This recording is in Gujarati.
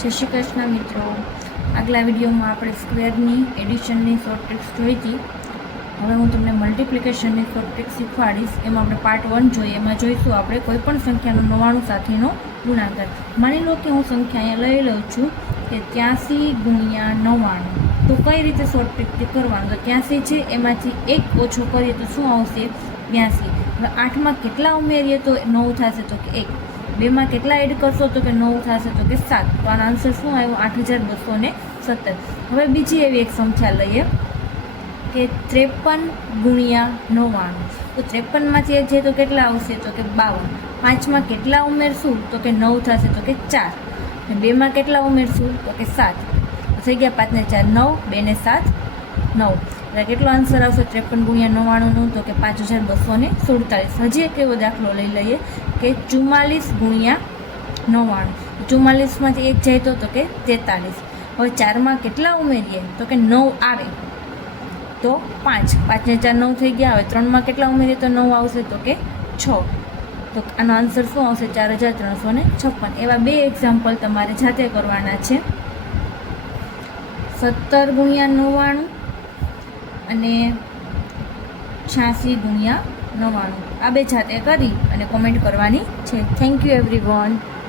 જય શ્રી કૃષ્ણ મિત્રો। આગલા વિડીયોમાં આપણે સ્ક્વેરની એડિશનની શોર્ટ ટ્રિક્સ જોઈ હતી। હવે હું તમને મલ્ટિપ્લિકેશનની શોર્ટ ટ્રિક્સ શીખવાડીશ। એમાં આપણે પાર્ટ 1 જોઈએ। એમાં જોઈશું આપણે કોઈપણ સંખ્યાનો 99 સાથેનો ગુણાકાર। માની લો કે હું સંખ્યા અહીંયા લઈ લઉં છું કે 83 ગુણ્યા 99। તો કઈ રીતે શોર્ટ ટ્રિકથી કરવાનું? તો 83 છે, એમાંથી 1 ઓછો કરીએ તો શું આવશે? 82। હવે 8માં કેટલા ઉમેરીએ તો 9 થશે? તો કે 1। 2માં કેટલા એડ કરશો? તો કે 9 થશે, તો કે 7। તો આનો આન્સર શું આવ્યો? 8217। હવે બીજી એવી એક સંખ્યા લઈએ કે 53 ગુણ્યા 99। તો 53માંથી એક છે તો કેટલા આવશે? તો કે 52। 5માં કેટલા ઉમેરશું? તો કે 9 થશે, તો કે 4। અને 2માં કેટલા ઉમેરશું? તો કે 7। થઈ ગયા 5 ને 4 9, 2 ને 7 9। એટલે કેટલો આન્સર આવશે 53 ગુણ્યા 99નું? તો કે 5247। હજી એક એવો દાખલો લઈ લઈએ કે 44 ગુણ્યા 99। 44માંથી એક જાય તો કે 43। હવે 4માં કેટલા ઉમેરીએ? તો કે 9 આવે તો 5। 5 ને 4 9 થઈ ગયા। હવે 3માં કેટલા ઉમેરીએ તો 9 આવશે? તો કે 6। તો આનો આન્સર શું આવશે? 4356। એવા બે એક્ઝામ્પલ તમારે જાતે કરવાના છે। 17 ગુણ્યા 99 અને 86 ગુણ્યા 99। આ બે જાતે કરી અને કોમેન્ટ કરવાની છે। Thank you everyone.